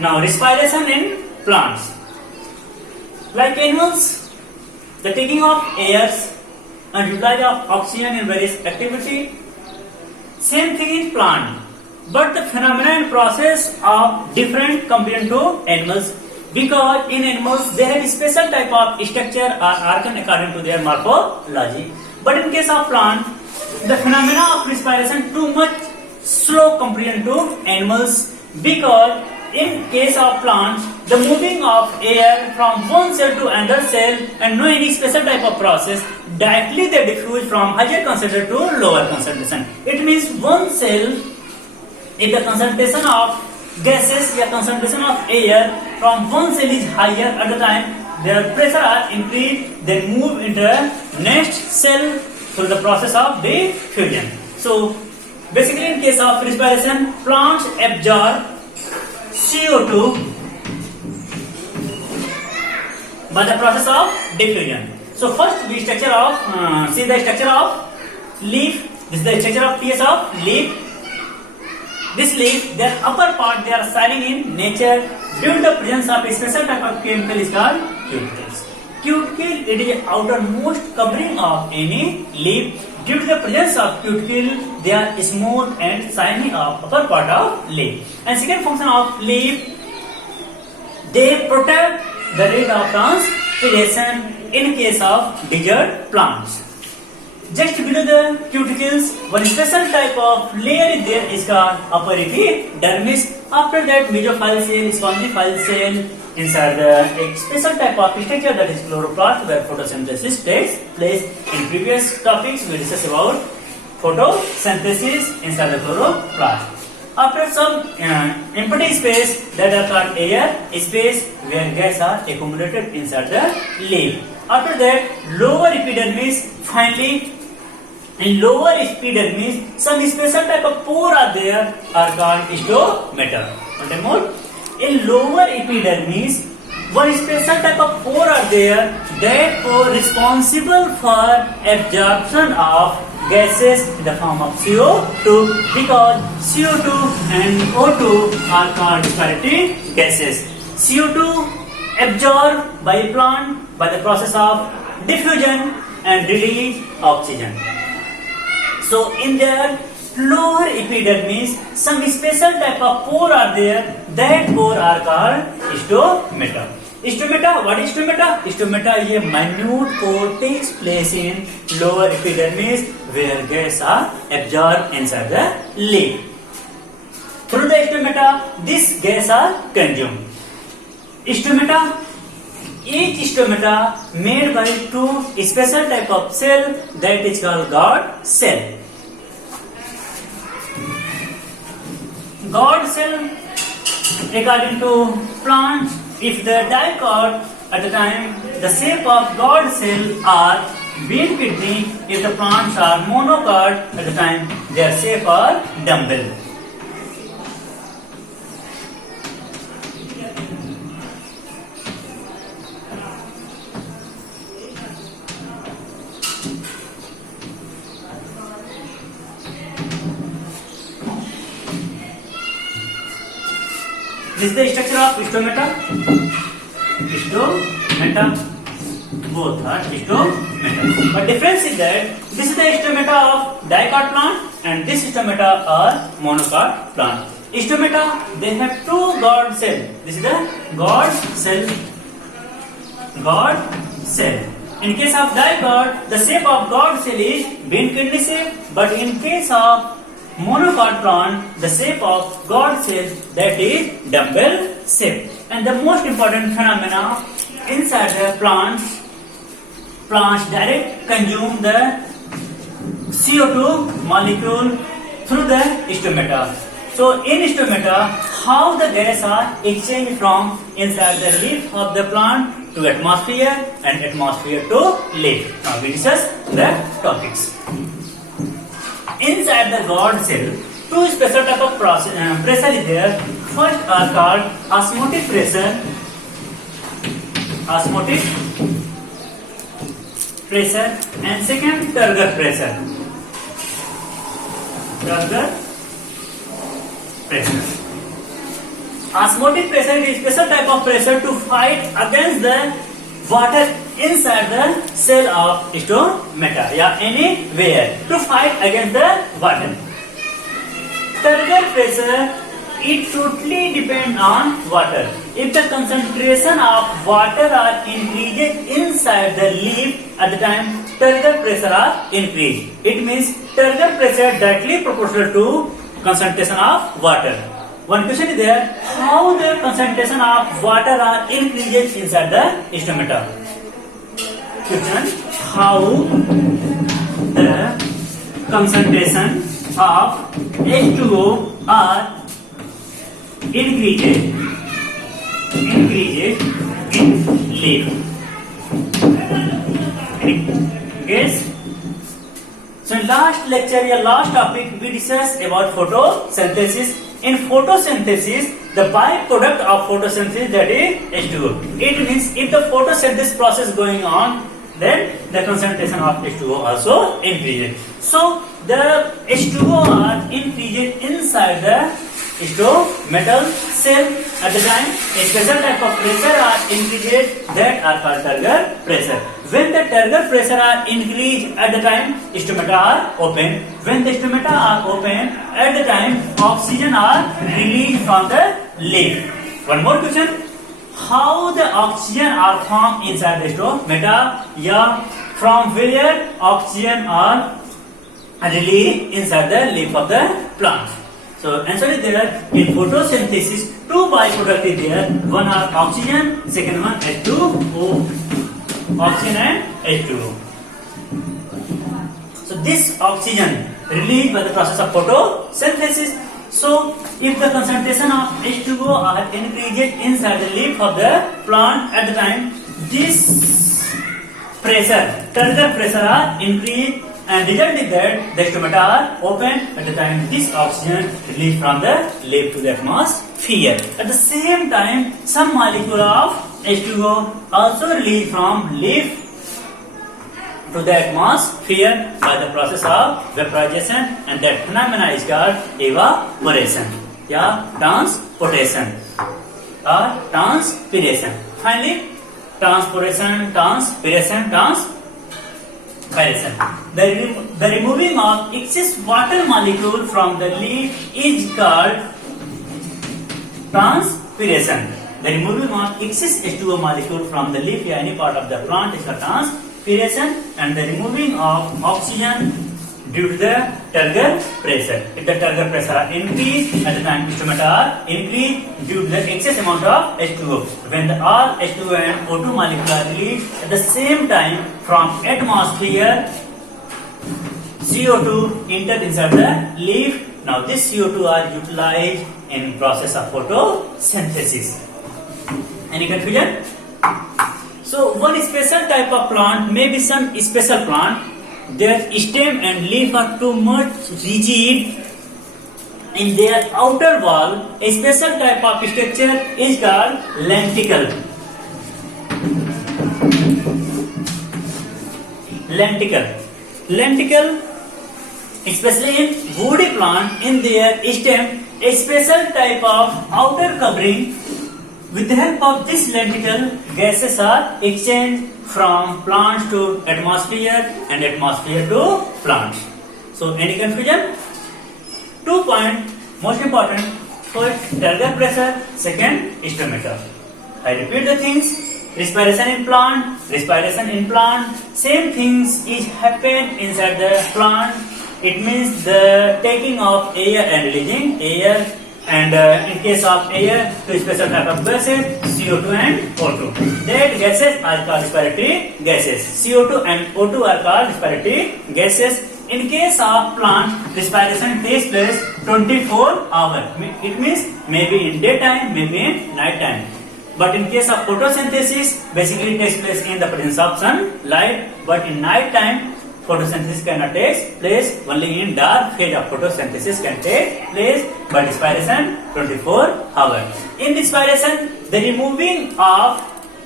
Now respiration in plants. Like animals, the taking of airs and utilization of oxygen in various activity. Same thing in plant, but the phenomena and process are different compared to animals, because in animals they have a special type of structure or organ according to their morphology. But in case of plant, the phenomena of respiration too much slow compared to animals, because in case of plants, the moving of air from one cell to another cell and no any special type of process, directly they diffuse from higher concentration to lower concentration. It means one cell, if the concentration of gases or concentration of air from one cell is higher, at the time their pressure are increased, they move into the next cell through the process of diffusion. So basically in case of respiration, plants absorb CO2 by the process of diffusion. So first we see the structure of leaf. This is the structure of PS of leaf. This leaf, their upper part, they are silent in nature due to the presence of a special type of chemical is called cuticles. Cuticle, it is the outermost covering of any leaf. Due to the presence of cuticle, they are smooth and shiny of upper part of leaf. And second function of leaf, they protect the rate of transpiration in case of desert plants. Just below the cuticles, one special type of layer is there is called upper epidermis. After that, mesophyll cell, spongiphyll cell, inside a special type of structure that is chloroplast, where photosynthesis takes place. In previous topics, we discussed about photosynthesis inside the chloroplast. After some empty space that are called air space, where gas are accumulated inside the leaf. After that, lower epidermis. Finally, in lower epidermis, some special type of pore are there, are called stomata. One more. In lower epidermis, one special type of pore are there, that pore responsible for absorption of gases in the form of CO2, because CO2 and O2 are called respiratory gases. CO2 absorbed by a plant by the process of diffusion and release oxygen. So in their lower epidermis, some special type of pore are there, that pore are called stomata. Stomata, what is stomata? Stomata is a minute pore takes place in lower epidermis, where gas are absorbed inside the leaf. Through the stomata, this gas are consumed. Stomata, each stomata made by two special type of cell, that is called guard cell. Guard cell, according to plants, if the dicot at the time, the shape of guard cell are bean kidney. If the plants are monocot, at the time their shape are dumbbell. This is the structure of stomata. Stomata, both are stomata. But difference is that this is the stomata of dicot plant and this stomata are monocot plant. Stomata, they have two guard cell. This is the guard cell. Guard cell. In case of dicot, the shape of guard cell is bean kidney shape, but in case of monocot plant, the shape of guard cell, that is dumbbell shape. And the most important phenomena inside the plants direct consume the CO2 molecule through the stomata. So in stomata, how the gas are exchanged from inside the leaf of the plant to atmosphere and atmosphere to leaf. Now we discuss the topics. Inside the guard cell, two special type of pressure is there. First are called osmotic pressure. Osmotic pressure, and second Turgor pressure. Turgor pressure. Osmotic pressure is a special type of pressure to fight against the water inside the cell of stomata, yeah, anywhere to fight against the water. Turgor pressure, it totally depends on water. If the concentration of water are increased inside the leaf at the time, turgor pressure are increased. It means turgor pressure directly proportional to concentration of water. One question is there, how the concentration of water are increased inside the stomata? Question, how the concentration of H2O are increased in leaf. Yes. So in last lecture, your last topic, we discussed about photosynthesis. In photosynthesis, the byproduct of photosynthesis, that is H2O. It means if the photosynthesis process going on, then the concentration of H2O also increases. So the H2O are increased inside the metal cell at the time. A special type of pressure are increased that are called turgor pressure. When the turgor pressure are increased at the time, stomata are open. When the stomata are open, at the time oxygen are released from the leaf. One more question. How the oxygen are formed inside the stomata? Yeah, from where oxygen are released inside the leaf of the plant? So answer is there. In photosynthesis, two byproduct is there. One are oxygen, second one H2O. Oxygen and H2O. So this oxygen released by the process of photosynthesis. So if the concentration of H2O are increased inside the leaf of the plant at the time, this pressure, turgor pressure are increased, and result is that the stomata are open at the time this oxygen released from the leaf to the atmosphere. At the same time, some molecule of H2O also released from leaf to the atmosphere by the process of vaporization, and that phenomena is called evaporation, yeah, transportation or transpiration. Finally, transpiration. The removing of excess water molecule from the leaf is called transpiration. The removing of excess H2O molecule from the leaf or any part of the plant is called transpiration, and the removing of oxygen due to the turgor pressure. If the turgor pressure are increased at the time, stomata are increased due to the excess amount of H2O. When the all H2O and O2 molecule are released at the same time from atmosphere, CO2 enter inside the leaf. Now this CO2 are utilized in process of photosynthesis. Any confusion? So one special type of plant, maybe some special plant, their stem and leaf are too much rigid in their outer wall. A special type of structure is called lenticle. Lenticle, especially in woody plant, in their stem, a special type of outer covering. With the help of this lenticle, gases are exchanged from plants to atmosphere and atmosphere to plants. So any confusion? 2 points, most important. First, turgor pressure. Second, stomata. I repeat the things. Respiration in plant. Same things is happen inside the plant. It means the taking of air and releasing air. And in case of air, two special type of gases, CO2 and O2. That gases are called respiratory gases. CO2 and O2 are called respiratory gases. In case of plant, respiration takes place 24 hours. It means maybe in daytime, maybe in night time. But in case of photosynthesis, basically it takes place in the presence of sunlight. But in night time, photosynthesis cannot take place. Only in dark phase of photosynthesis can take place. But respiration 24 hours. In respiration, the removing of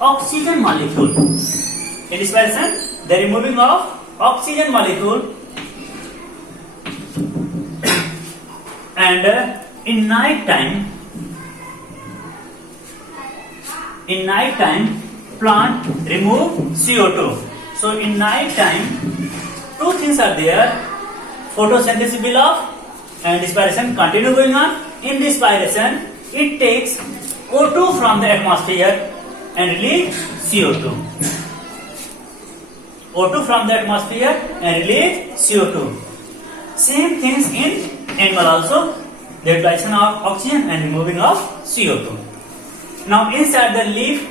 oxygen molecule. In respiration, the removing of oxygen molecule. And in night time, in night time, plant remove CO2. So in night time, two things are there. Photosynthesis will off and respiration continue going on. In respiration, it takes O2 from the atmosphere and release CO2. O2 from the atmosphere and release CO2. Same things in animal also. The utilization of oxygen and removing of CO2. Now inside the leaf,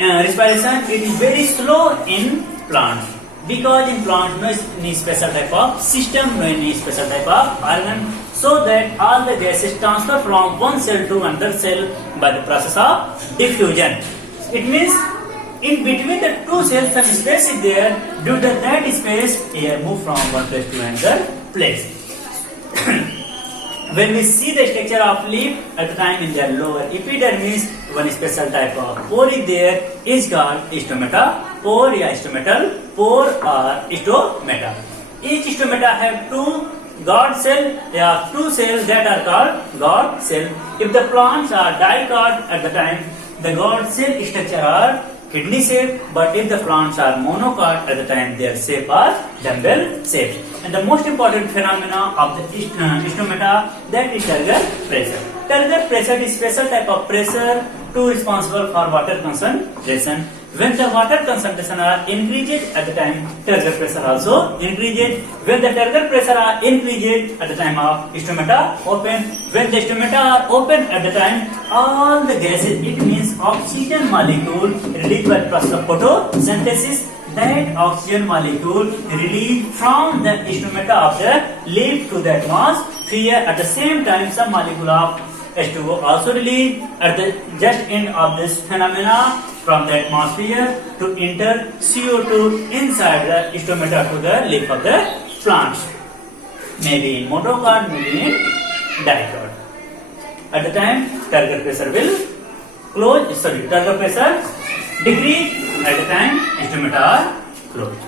respiration, it is very slow in plants. Because in plant no any special type of system, no any special type of organ, so that all the gases transfer from one cell to another cell by the process of diffusion. It means in between the two cells some space is there. Due to that space, air move from one place to another place. When we see the structure of leaf at the time in their lower epidermis, one special type of pore is there, is called stomata pore or stomatal pore or stomata. Each stomata have two guard cell, there are two cells that are called guard cell. If the plants are dicot at the time, the guard cell structure are kidney shape, but if the plants are monocot at the time, their shape are dumbbell shape. And the most important phenomena of the stomata, that is turgor pressure. Turgor pressure is special type of pressure to responsible for water concentration. When the water concentration are increased at the time, turgor pressure also increases. When the turgor pressure are increased at the time of stomata open, when the stomata are open at the time, all the gases, it means oxygen molecule released by the process of photosynthesis, that oxygen molecule released from the stomata of the leaf to the atmosphere. At the same time, some molecule of H2O also released at the just end of this phenomena from the atmosphere to enter CO2 inside the stomata to the leaf of the plant. Maybe in monocot, maybe in dicot. At the time, turgor pressure will turgor pressure decrease. At the time, stomata are closed.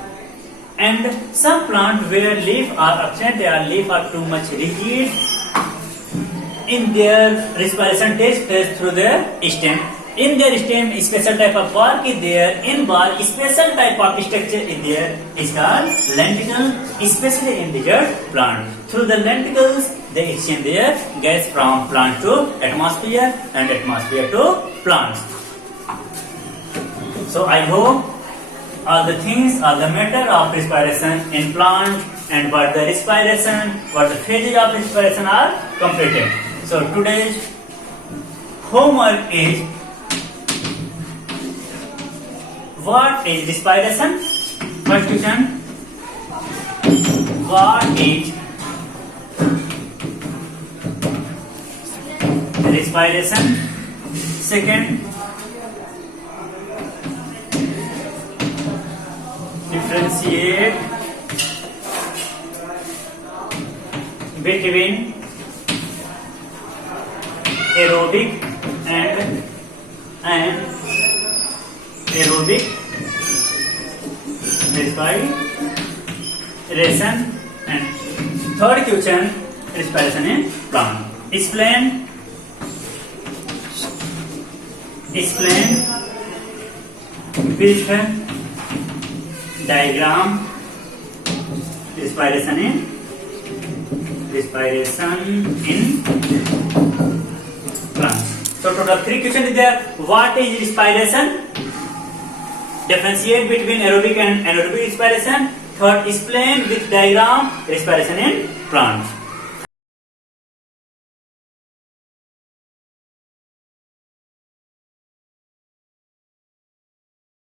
And some plant where leaf are absent, their leaf are too much rigid, in their respiration takes place through their stem. In their stem, special type of bark is there. In bark, special type of structure is there. Is called lenticle, especially in desert plant. Through the lenticles, they exchange their gas from plant to atmosphere and atmosphere to plants. So I hope all the things, all the matter of respiration in plant and what the respiration, what the phases of respiration are completed. So today's homework is, what is respiration? First question, what is respiration? Second, differentiate between aerobic and aerobic respiration. And third question, respiration in plant. Explain with diagram respiration in plants. So total 3 questions is there. What is respiration? Differentiate between aerobic and anaerobic respiration. Third, explain with diagram respiration in plants.